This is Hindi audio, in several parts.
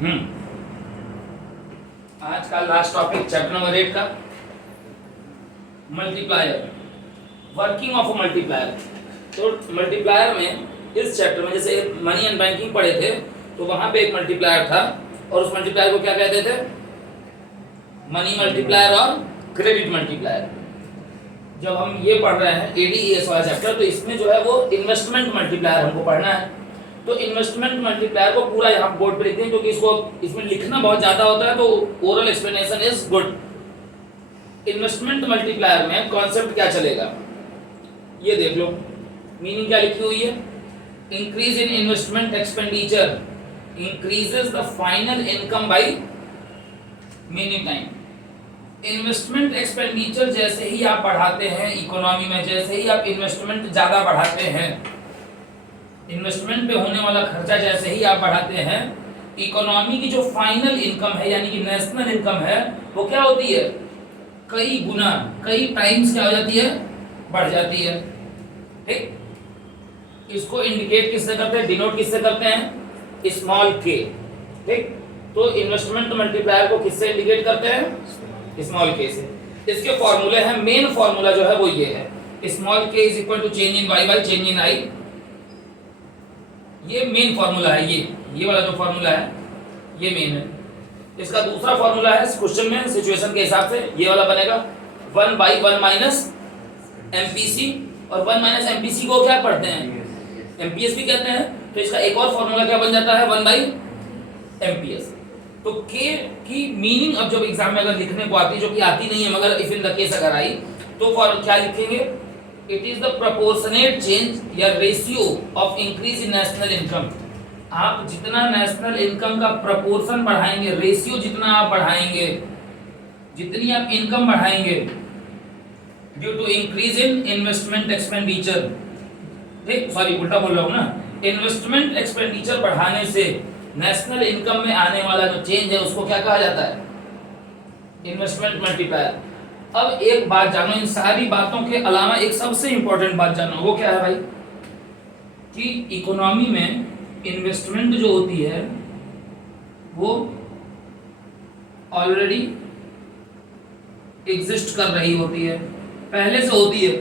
आज का लास्ट टॉपिक चैप्टर नंबर 8 का multiplier, working of a multiplier. तो मल्टीप्लायर में इस चैप्टर में जैसे मनी एंड बैंकिंग पढ़े थे तो वहां पे एक मल्टीप्लायर था और उस मल्टीप्लायर को क्या कहते थे? मनी मल्टीप्लायर और क्रेडिट मल्टीप्लायर। जब हम ये पढ़ रहे हैं एडीईएस वाला चैप्टर तो इसमें जो है वो इन्वेस्टमेंट मल्टीप्लायर हमको पढ़ना है। तो इन्वेस्टमेंट मल्टीप्लायर को पूरा यहाँ बोर्ड पे लिखते हैं क्योंकि इसको इसमें लिखना बहुत ज्यादा होता है, तो oral explanation is good. Investment multiplier में कॉन्सेप्ट क्या चलेगा ये देख लो। मीनिंग क्या लिखी हुई है? Increase in investment expenditure increases the final income by many time. Investment expenditure जैसे ही आप बढ़ाते हैं इकोनॉमी में, जैसे ही आप इन्वेस्टमेंट ज्यादा बढ़ाते हैं, इन्वेस्टमेंट पे होने वाला खर्चा जैसे ही आप बढ़ाते हैं, इकोनॉमी की जो फाइनल इनकम है यानी कि नेशनल इनकम है वो क्या होती है? कई गुना, कई टाइम्स क्या हो जाती है? बढ़ जाती है। ठीक, इसको इंडिकेट किससे करते हैं, डिनोट किससे करते हैं? स्मॉल के। ठीक, तो इन्वेस्टमेंट मल्टीप्लायर को किससे इंडिकेट करते हैं? स्मॉल के से। इसके फॉर्मूले हैं, मेन फॉर्मूला जो है वो ये है, small K is equal to change in Y by change in I. ये मेन फॉर्मूला है, ये वाला जो फॉर्मूला है ये मेन है। इसका दूसरा फॉर्मूला है क्वेश्चन में सिचुएशन के हिसाब से ये वाला बनेगा 1 बाई 1 माइनस एमपीसी, और 1 माइनस एमपीसी को क्या पढ़ते हैं? एमपीएस भी कहते हैं। तो इसका एक और फॉर्मूला क्या बन जाता है? 1 बाई एमपीएस। तो के की मीनिंग अब जब एग्जाम में अगर लिखने को आती है, जो कि आती नहीं है मगर इफ इन द केस अगर आई तो क्या लिखेंगे? It is the proportionate change या ratio of increase in national income. आप जितना नेशनल इनकम का प्रोपोर्शन बढ़ाएंगे, रेशियो जितना आप बढ़ाएंगे, जितनी आप इनकम बढ़ाएंगे due to increase in investment expenditure. ठीक, सॉरी उल्टा बोल रहा हूँ ना। इन्वेस्टमेंट एक्सपेंडिचर बढ़ाने से नेशनल इनकम में आने वाला जो चेंज है उसको क्या कहा जाता है? Investment multiplier. अब एक बात जानो, इन सारी बातों के अलावा एक सबसे इंपॉर्टेंट बात जानो, वो क्या है भाई? कि इकोनॉमी में इन्वेस्टमेंट जो होती है वो ऑलरेडी एग्जिस्ट कर रही होती है, पहले से होती है।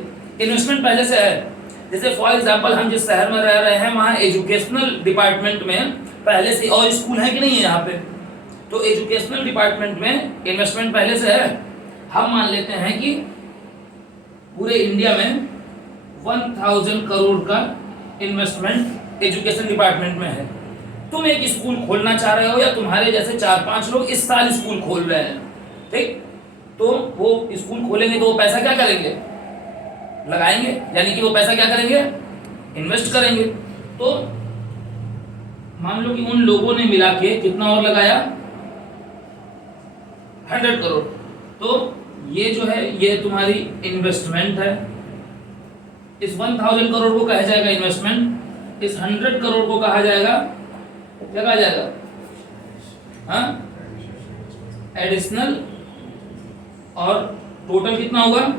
इन्वेस्टमेंट पहले से है। जैसे फॉर एग्जांपल हम जिस शहर में रह रहे हैं वहाँ एजुकेशनल डिपार्टमेंट में पहले से, और स्कूल है कि नहीं है यहाँ पे, तो एजुकेशनल डिपार्टमेंट में इन्वेस्टमेंट पहले से है। हम मान लेते हैं कि पूरे इंडिया में 1000 करोड़ का इन्वेस्टमेंट एजुकेशन डिपार्टमेंट में है। तुम एक स्कूल खोलना चाह रहे हो या तुम्हारे जैसे 4-5 लोग इस साल स्कूल खोल रहे हैं, ठीक, तो वो स्कूल खोलेंगे तो वो पैसा क्या करेंगे? लगाएंगे, यानी कि वो पैसा क्या करेंगे? इन्वेस्ट करेंगे। तो मान लो कि उन लोगों ने मिला के कितना और लगाया? 100 करोड़। तो ये जो है ये तुम्हारी इन्वेस्टमेंट है। इस 1000 करोड़ को कहा जाएगा इन्वेस्टमेंट, इस 100 करोड़ को कहा जाएगा, क्या कहा जाएगा? हाँ, एडिशनल। और टोटल कितना होगा?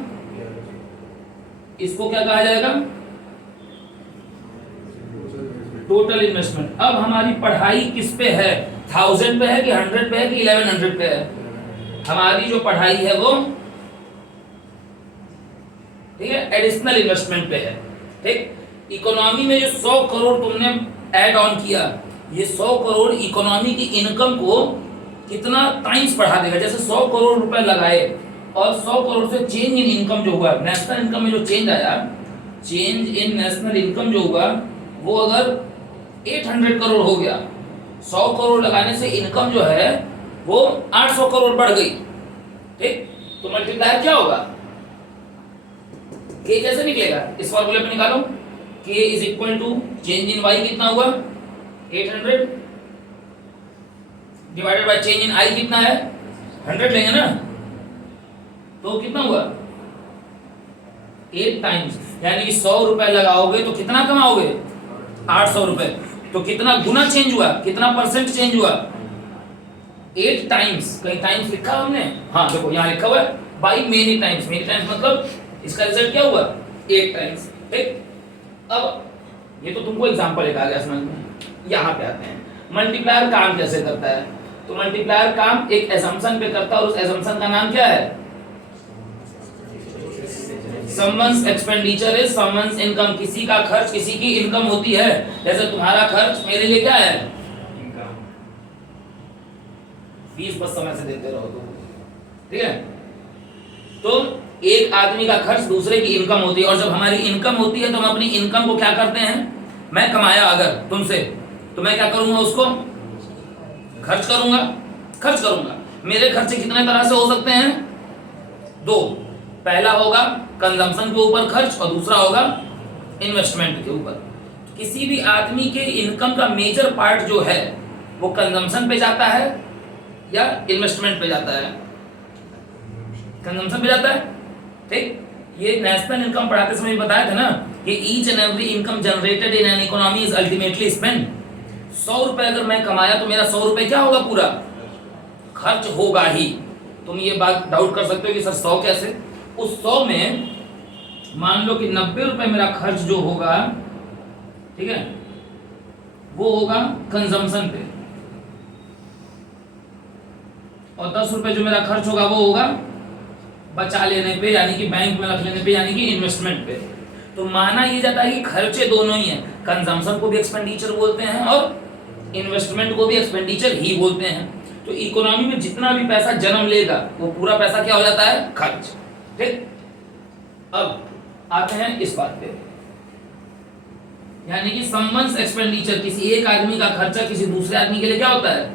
इसको क्या कहा जाएगा? Total investment. अब हमारी पढ़ाई किस पे है? 1000 पे है कि 100 पे है कि 1100 पे है? हमारी जो पढ़ाई है वो, ठीक है, एडिशनल इन्वेस्टमेंट पे है। ठीक, इकोनॉमी में जो 100 करोड़ तुमने ऐड ऑन किया, ये 100 करोड़ इकोनॉमी की इनकम को कितना टाइम्स बढ़ा देगा। जैसे 100 करोड़ रुपए लगाए और 100 करोड़ से चेंज इन इनकम जो हुआ, नेशनल इनकम में जो चेंज आया, चेंज इन नेशनल इनकम जो हुआ वो अगर 800 करोड़ हो गया, 100 करोड़ लगाने से इनकम जो है वो 800 करोड़ बढ़ गई। ठीक, तो मल्टीप्लायर क्या होगा? के कैसे निकलेगा? इस फॉर्मूले पे निकालो। K is equal to change in Y कितना हुआ? 800 divided by change in I कितना है? 100 लेंगे ना, तो कितना हुआ? 8 टाइम्स, यानी कि 100 रुपए लगाओगे तो कितना कमाओगे? 800 रुपए। तो कितना गुना चेंज हुआ? कितना परसेंट चेंज हुआ? 8 टाइम्स। कहीं टाइम्स लिखा हमने? हाँ देखो यहाँ लिखा हुआ है by many times. Many times मतलब इसका रिजल्ट क्या हुआ? 8 टाइम्स। ठीक, अब ये तो तुमको एग्जांपल एक आ गया समझ में। यहाँ पे आते हैं। मल्टीप्लायर काम कैसे करता है? तो मल्टीप्लायर काम एक एजम्पशन पे करता है और उस एजम्पशन का नाम क्या है? Someone's expenditure is someone's income. किसी का खर्च किसी की इनकम होती है। जैसे तुम्हारा खर्च मेरे लिए क्या है? फीस बस समय से देते रहो तो ठीक है। तो एक आदमी का खर्च दूसरे की इनकम होती है, और जब हमारी इनकम होती है तो हम अपनी इनकम को क्या करते हैं? मैं कमाया अगर तुमसे तो मैं क्या करूंगा? उसको खर्च करूंगा। मेरे खर्चे कितने तरह से हो सकते हैं? दो। पहला होगा कंजम्पशन के ऊपर खर्च और दूसरा होगा इन्वेस्टमेंट के ऊपर। किसी भी आदमी के इनकम का मेजर पार्ट जो है वो कंजम्पशन पे जाता है या इन्वेस्टमेंट पे जाता है? कंजम्पशन पे जाता है। ठीक, ये नेशनल इनकम पढ़ाते समय बताया था ना कि each and every income generated in an economy is ultimately spend. 100 रुपए अगर मैं कमाया तो मेरा 100 रुपए क्या होगा? पूरा खर्च होगा ही। तुम ये बात डाउट कर सकते हो कि सर 100 कैसे? उस 100 में मान लो कि 90 रुपए मेरा खर्च जो होगा, ठीक है, वो होगा कंजम्पशन पे, और 10 रुपए जो मेरा खर्च होगा वो होगा बचा लेने पे, यानी कि बैंक में रख लेने पे, यानी कि इन्वेस्टमेंट पे। तो माना ये जाता है कि खर्चे दोनों ही हैं। कंजम्पशन को भी एक्सपेंडिचर बोलते हैं और इन्वेस्टमेंट को भी एक्सपेंडिचर ही बोलते हैं। तो इकोनॉमी में जितना भी पैसा जन्म लेगा वो पूरा पैसा क्या हो जाता है? खर्च। ठीक, अब आते हैं इस बात पे, यानी कि समवन्स एक्सपेंडिचर, किसी एक आदमी का खर्चा किसी दूसरे आदमी के लिए क्या होता है?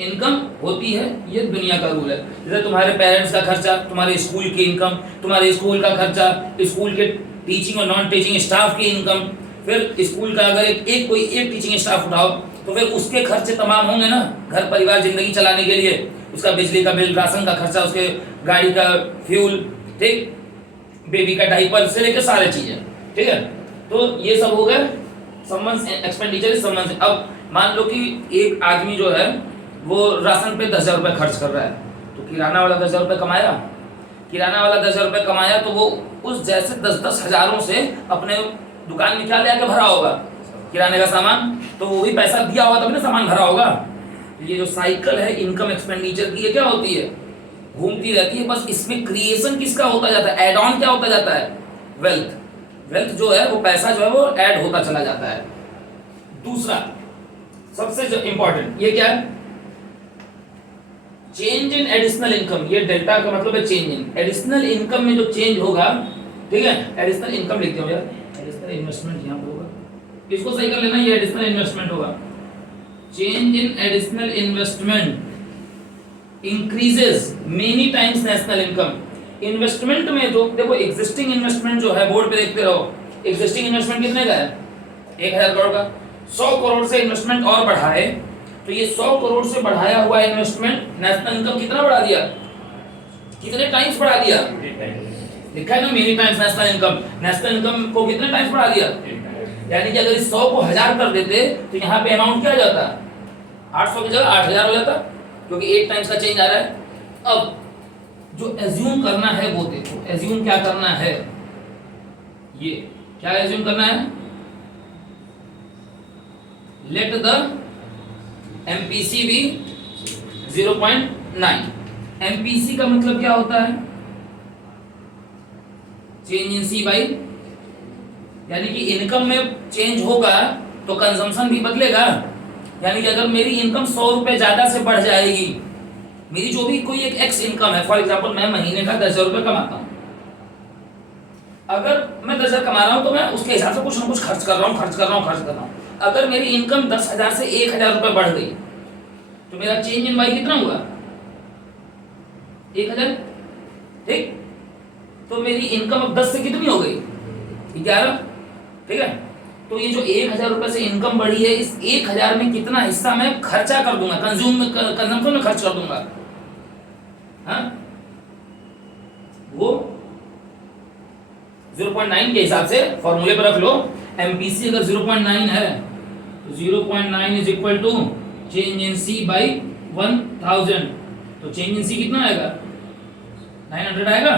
इनकम होती है। ये दुनिया का रूल है। जैसे तुम्हारे पेरेंट्स का खर्चा, तुम्हारे स्कूल की इनकम, तुम्हारे स्कूल का खर्चा, स्कूल के टीचिंग और नॉन टीचिंग स्टाफ की इनकम, फिर स्कूल का अगर कोई एक टीचिंग स्टाफ उठाओ तो फिर उसके खर्चे तमाम होंगे ना, घर परिवार जिंदगी चलाने के लिए, उसका बिजली का बिल, राशन का खर्चा, उसके गाड़ी का फ्यूल, ठीक, बेबी का डायपर से लेकर सारे चीजें। ठीक है, तो ये सब हो गए समवन्स एक्सपेंडिचर समवन्स। अब मान लो कि एक आदमी जो है वो राशन पे 10,000 रुपये खर्च कर रहा है, तो किराना वाला 10,000 रुपये कमाया, किराना वाला 10,000 रुपये कमाया तो वो उस जैसे 10-10 हजारों से अपने दुकान में क्या ले आके भरा होगा? किराने का सामान। तो वो भी पैसा दिया होगा तभी ना सामान भरा होगा। ये जो साइकिल है इनकम एक्सपेंडिचर की, ये क्या होती है? घूमती रहती है। बस इसमें क्रिएशन किसका होता जाता है? एड ऑन क्या होता जाता है? वेल्थ। वेल्थ जो है वो पैसा जो है वो ऐड होता चला जाता है। दूसरा सबसे जो इंपॉर्टेंट ये क्या है? Change in additional income. ये डेल्टा का मतलब है चेंज इन एडिशनल इनकम में जो चेंज होगा, ठीक है, एडिशनल इनकम लिखते हो यार, एडिशनल इन्वेस्टमेंट यहाँ पे होगा, इसको सही कर लेना, ये एडिशनल इन्वेस्टमेंट होगा। Change in additional investment increases many times national income. Investment में जो देखो एग्जिस्टिंग इन्वेस्टमेंट जो है, बोर्ड पे देखते रहो, एग्जिस्टिंग इन्वेस्टमेंट कितने का है? 1,000 करोड़ का। 100 करोड़ से इन्वेस्टमेंट और बढ़ाए तो ये 100 करोड़ से बढ़ाया हुआ इन्वेस्टमेंट नेशनल इनकम कितना बढ़ा दिया? कितने टाइम्स बढ़ा दिया? लिखा है ना many times national income. National income को कितने टाइम्स बढ़ा दिया? यानी कि अगर इस 100 को 1000 कर देते तो यहाँ पे अमाउंट क्या आ जाता? 800 की जगह 8000 हो जाता, क्योंकि 8 टाइम्स का चेंज आ रहा है। अब जो एज्यूम करना है वो देखो, एज्यूम क्या करना है? ये क्या एज्यूम करना है? लेट द MPC भी 0.9। MPC का मतलब क्या होता है? चेंज इन C बाई, यानी कि इनकम में चेंज होगा तो कंजम्पशन भी बदलेगा। यानी कि अगर मेरी इनकम 100 रुपए ज्यादा से बढ़ जाएगी, मेरी जो भी कोई एक एक्स इनकम है, फॉर एग्जांपल मैं महीने का 10,000 रुपये कमाता हूँ, अगर मैं 10,000 कमा रहा हूँ तो मैं उसके हिसाब से कुछ ना कुछ खर्च कर रहा हूँ। अगर मेरी इनकम 10,000 से 1,000 रुपये बढ़ गई तो मेरा चेंज इन वाई कितना हुआ? 1,000। ठीक, तो मेरी इनकम अब 10 से कितनी हो गई? 11। ठीक है, तो ये जो 1,000 रुपये से इनकम बढ़ी है, इस 1,000 में कितना हिस्सा मैं खर्चा कर दूंगा, कंजम्पशन में खर्च कर दूंगा? हाँ, वो 0.9 के हिसाब से फॉर्मूले पर रख लो। MPC अगर 0.9 है तो 0.9 is equal to change in C by 1000। तो चेंज इन C कितना आएगा? 900 आएगा।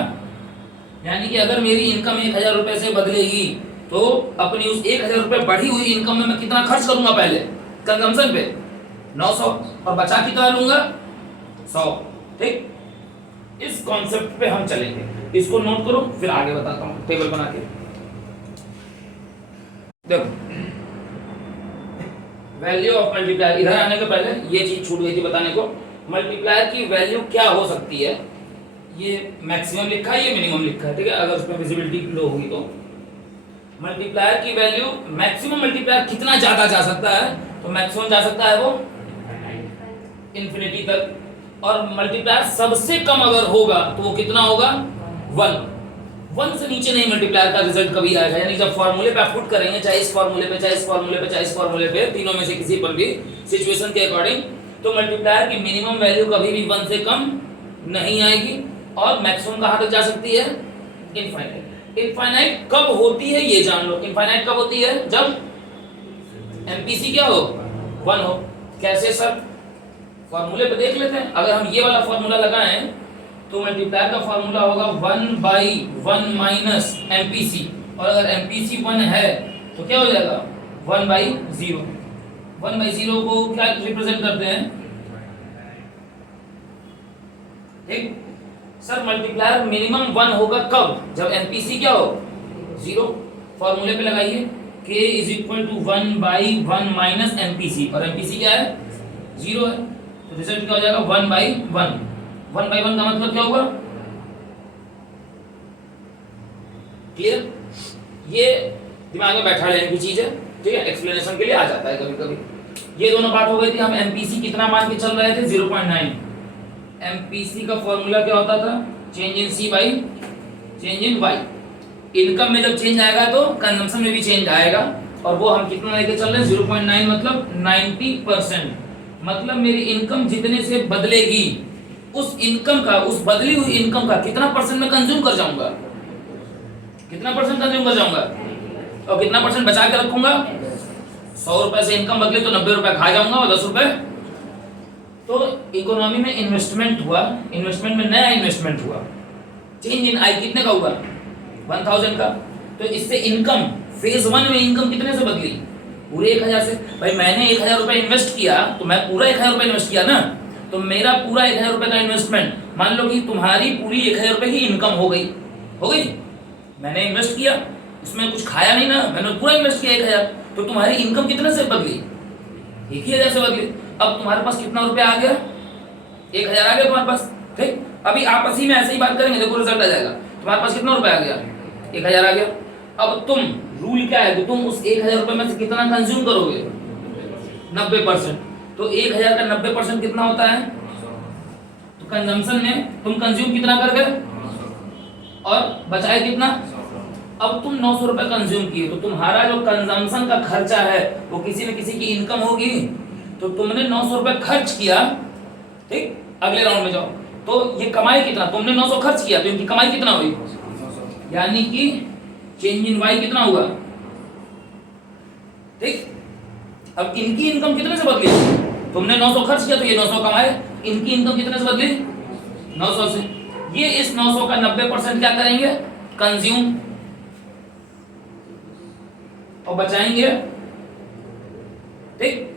यानी कि अगर मेरी इनकम 1,000 रुपये से बदलेगी तो अपनी उस 1,000 रुपये बढ़ी हुई इनकम में मैं कितना खर्च करूंगा? पहले कंजम्पशन पे 900 और बचा कितना लूंगा 100। ठीक, इस कॉन्सेप्ट पे हम चलेंगे, इसको नोट करो फिर आगे बताता हूँ टेबल बना के। देखो वैल्यू ऑफ मल्टीप्लायर, इधर आने के पहले ये चीज छूट गई थी बताने को, मल्टीप्लायर की वैल्यू क्या हो सकती है। ये मैक्सिमम लिखा है, ये मिनिमम लिखा है, ठीक है, अगर उसमें विजिबिलिटी लो होगी तो। मल्टीप्लायर की वैल्यू मैक्सिमम मल्टीप्लायर कितना ज्यादा जा सकता है, तो मैक्सिमम जा सकता है वो इंफिनिटी तक, और मल्टीप्लायर सबसे कम अगर होगा तो वो कितना होगा 1 से नीचे नहीं मल्टीप्लायर का रिजल्ट कभी आएगा। यानी जब फॉर्मूले पे आप पुट करेंगे, चाहे इस फॉर्मूले पे, चाहे इस फॉर्मूले पे, चाहे इस फॉर्मूले पे, तीनों में से किसी पर भी सिचुएशन के अकॉर्डिंग, तो मल्टीप्लायर की मिनिमम वैल्यू कभी भी 1 से कम नहीं आएगी, और मैक्सिमम कहां तक जा सकती है इनफाइनाइट। इनफाइनाइट कब होती है ये जान लो, इनफाइनाइट कब होती है जब एमपीसी क्या हो 1 हो। कैसे सर, फॉर्मूले पे देख लेते हैं। अगर हम ये वाला फॉर्मूला लगाएं तो मल्टीप्लायर का फॉर्मूला होगा 1/1 माइनस एमपीसी, और अगर एमपीसी 1 है तो क्या हो जाएगा 1/0। 1/0 को क्या रिप्रेजेंट करते हैं, ठीक सर। मल्टीप्लायर मिनिमम 1 होगा कब, जब एमपीसी क्या हो 0। फॉर्मूले पे लगाइए k = 1/1 माइनस एमपीसी, और एमपीसी क्या है 0 है, तो रिजल्ट क्या हो जाएगा 1/1। 1/1 का मतलब क्या हुआ, क्लियर। ये दिमाग में बैठा लेने की चीज है, ठीक है, एक्सप्लेनेशन के लिए आ जाता है कभी कभी। ये दोनों बात हो गई थी, हम एमपीसी कितना मान के चल रहे थे 0.9। एमपीसी का फॉर्मूला क्या होता था, change in C by change in Y. Income में जब चेंज आएगा तो कंजम्पशन में भी चेंज आएगा, और वो हम कितना लेके चल रहे हैं 0.9, मतलब 90%। मतलब मेरी इनकम जितने से बदलेगी, उस इनकम का, उस बदली हुई इनकम का कितना परसेंट मैं कंज्यूम कर जाऊंगा, कितना परसेंट कंज्यूम कर जाऊंगा, और कितना परसेंट बचा के रखूंगा। 100 रुपए से इनकम बदले तो 90 रुपए खा जाऊंगा, और 10 रुपए। तो इकोनॉमी में इन्वेस्टमेंट हुआ, इन्वेस्टमेंट में नया इन्वेस्टमेंट हुआ, चेंज इन आई कितने का हुआ 1000 का। तो इससे इनकम फेज 1 में इनकम कितने से बदली, पूरे 1000 से। भाई मैंने 1000 रुपए इन्वेस्ट किया, तो मैं पूरा 1000 रुपए इन्वेस्ट किया ना, तो मेरा पूरा 1000 रुपए का इन्वेस्टमेंट, मान लो कि तुम्हारी पूरी 1000 रुपए की इनकम हो गई, मैंने इन्वेस्ट किया, उसमें कुछ खाया नहीं ना, मैंने पूरा इन्वेस्ट किया 1000, तो तुम्हारी इनकम कितने से बदली 1000 से बदली। अब तुम्हारे पास कितना रुपया आ गया 1000 आ गया तुम्हारे पास, ठीक। अभी आपस ही में ऐसे ही बात करेंगे, देखो रिजल्ट आ जाएगा। तुम्हारे पास कितना रुपया आ गया 1000 आ गया। अब तुम रूल क्या है, तो तुम उस 1000 रुपए में से कितना कंज्यूम करोगे 90%। तो 1000 का 90% कितना होता है, तो कंजम्पशन में तुम कंज्यूम कितना कर गए और बचाए कितना। अब तुम 900 रुपए कंज्यूम किए, तो तुम्हारा जो कंजम्पशन का खर्चा है वो किसी न किसी की इनकम होगी, तो तुमने 900 रुपए खर्च किया, ठीक। अगले राउंड में जाओ, तो ये कमाई कितना, तुमने 900 खर्च किया तो इनकी कमाई कितना हुई, यानी कि चेंज इन वाई कितना हुआ, ठीक। अब इनकी इनकम कितने से बदली, तुमने 900 खर्च किया तो ये 900 कमाए, इनकी इनकम कितने से बदली 900 से। ये इस 900 का 90% क्या करेंगे कंज्यूम, और बचाएंगे, ठीक।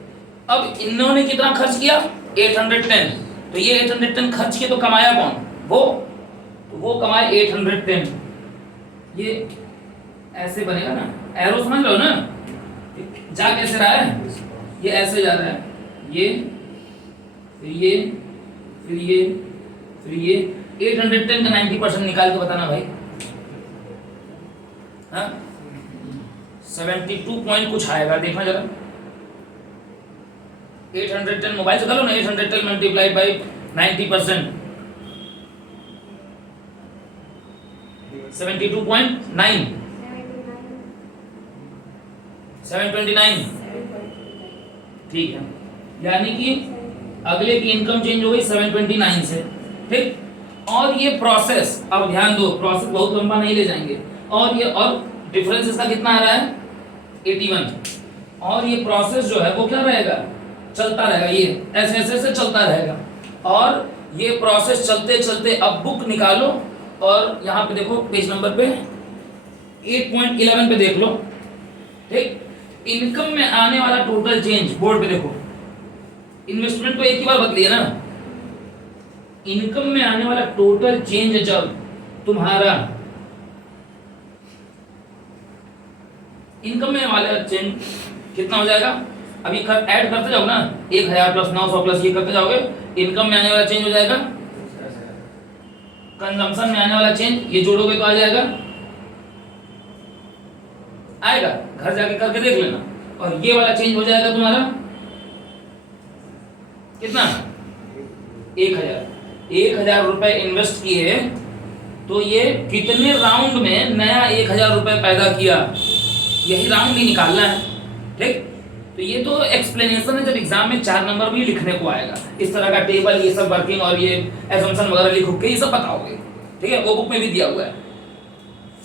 अब इन्होंने कितना खर्च किया 810, तो ये 810 खर्च किए तो कमाया कौन, वो कमाए 810। ये ऐसे बनेगा ना, एरो समझ लो ना, जा कैसे रहा है, ये ऐसे जा रहा है, ये फिर ये फिर ये फिर ये 810 का 90% निकाल के बताना भाई। हाँ 72 पॉइंट कुछ आएगा, देखना जरा। 810 मोबाइल से कर लो ना, 810 मल्टीप्लाइड बाई 90%, 72.9, 729, ठीक है। यानी कि अगले की इनकम चेंज हो गई 729 से, ठीक। और ये प्रोसेस, अब ध्यान दो, प्रोसेस बहुत लंबा नहीं ले जाएंगे, और ये और डिफरेंस इसका कितना आ रहा है 81, और ये प्रोसेस जो है वो क्या रहेगा चलता रहेगा, ये ऐसे ऐसे ऐसे चलता रहेगा। और ये प्रोसेस चलते चलते अब बुक निकालो, और यहाँ पे देखो पेज नंबर पे 8.11 पे देख लो, ठीक। इनकम में आने वाला टोटल चेंज, बोर्ड पे देखो इन्वेस्टमेंट तो एक ही बार बदली है ना। इनकम में आने वाला टोटल चेंज जब तुम्हारा इनकम में वाला चेंज कितना हो जाएगा, अभी ऐड करते जाओ ना, 1000 प्लस 900 प्लस ये करते जाओगे, इनकम में आने वाला चेंज हो जाएगा, कंजम्पशन में आने वाला चेंज ये जोड़ोगे तो आ जाएगा, आएगा, घर जाके करके देख लेना। और ये वाला चेंज हो जाएगा तुम्हारा कितना, 1000 रुपए इन्वेस्ट किए तो ये कितने राउंड में नया 1000 रुपए पैदा किया, यही राउंड ही निकालना है। ठीक, तो ये तो एक्सप्लेनेशन है, जब एग्जाम में 4 नंबर भी लिखने को आएगा, इस तरह का टेबल, ये सब वर्किंग और ये एजम्पशन वगैरह लिख के ये सब बताओगे। ठीक है, वो बुक में भी दिया हुआ है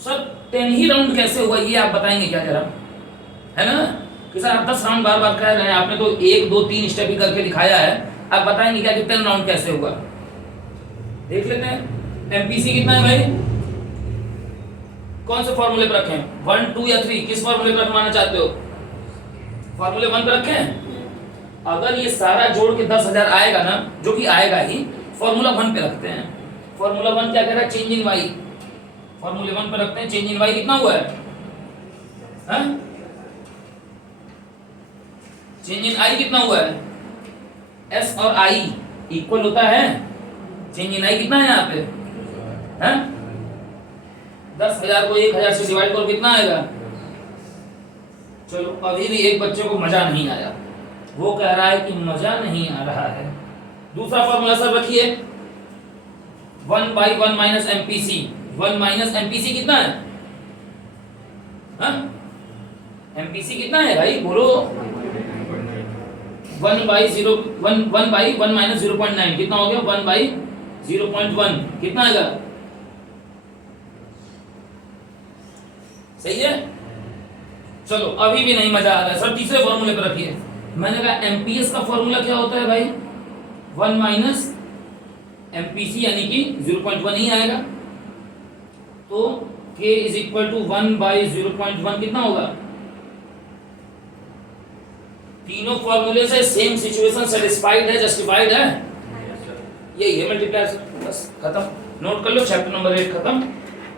सब। 10 ही राउंड कैसे हुआ ये आप बताएंगे क्या जरा, है ना, कि सर आप 10 राउंड बार बार कह रहे हैं, आपने तो 1 2 3 स्टेप ही करके दिखाया है, आप बताएंगे क्या कि 10 राउंड कैसे हुआ। देख लेते हैं एमपीसी कितना है भाई, कौन से फॉर्मूले पर रखें, 1 2 या 3, किस फॉर्मूले पर रखवाना चाहते हो, फॉर्मूले 1 पर रखें। अगर ये सारा जोड़ के 10,000 आएगा ना, जो कि आएगा ही, फॉर्मूला 1 पे रखते हैं। फॉर्मूला 1 क्या कह रहा है, चेंज इन वाई, फॉर्मूले 1 पे रखते हैं। चेंज इन वाई कितना हुआ है, हाँ? चेंज इन आई कितना हुआ है, एस और आई इक्वल होता है, चेंज इन आई कितना है यहाँ पे, हाँ? 10,000 को 1000 से डिवाइड करो कितना आएगा। चलो अभी भी एक बच्चे को मजा नहीं आया, वो कह रहा है कि मजा नहीं आ रहा है। दूसरा फॉर्मूला सर रखिए, 1/1 माइनस एमपीसी। 1 माइनस एमपीसी कितना है, हाँ? एमपीसी कितना है भाई बोलो, 1/1 माइनस 0.9 कितना हो गया, 1/0.1 कितना आएगा, सही है। चलो अभी भी नहीं मजा आ रहा है सर, तीसरे फॉर्मूले पर रखिए। मैंने कहा एमपीएस का फॉर्मूला क्या होता है भाई, 1 माइनस एमपीसी यानी कि 0.1 ही आएगा, तो k इज इक्वल टू 1/0.1 कितना होगा। तीनों फॉर्मूले से सेम सिचुएशन सेटिस्फाइड है, जस्टिफाइड है, यही है मल्टीप्लाई, बस खत्म। नोट कर लो, चैप्टर नंबर 8 खत्म।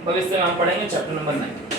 भविष्य में हम पढ़ेंगे चैप्टर नंबर 9।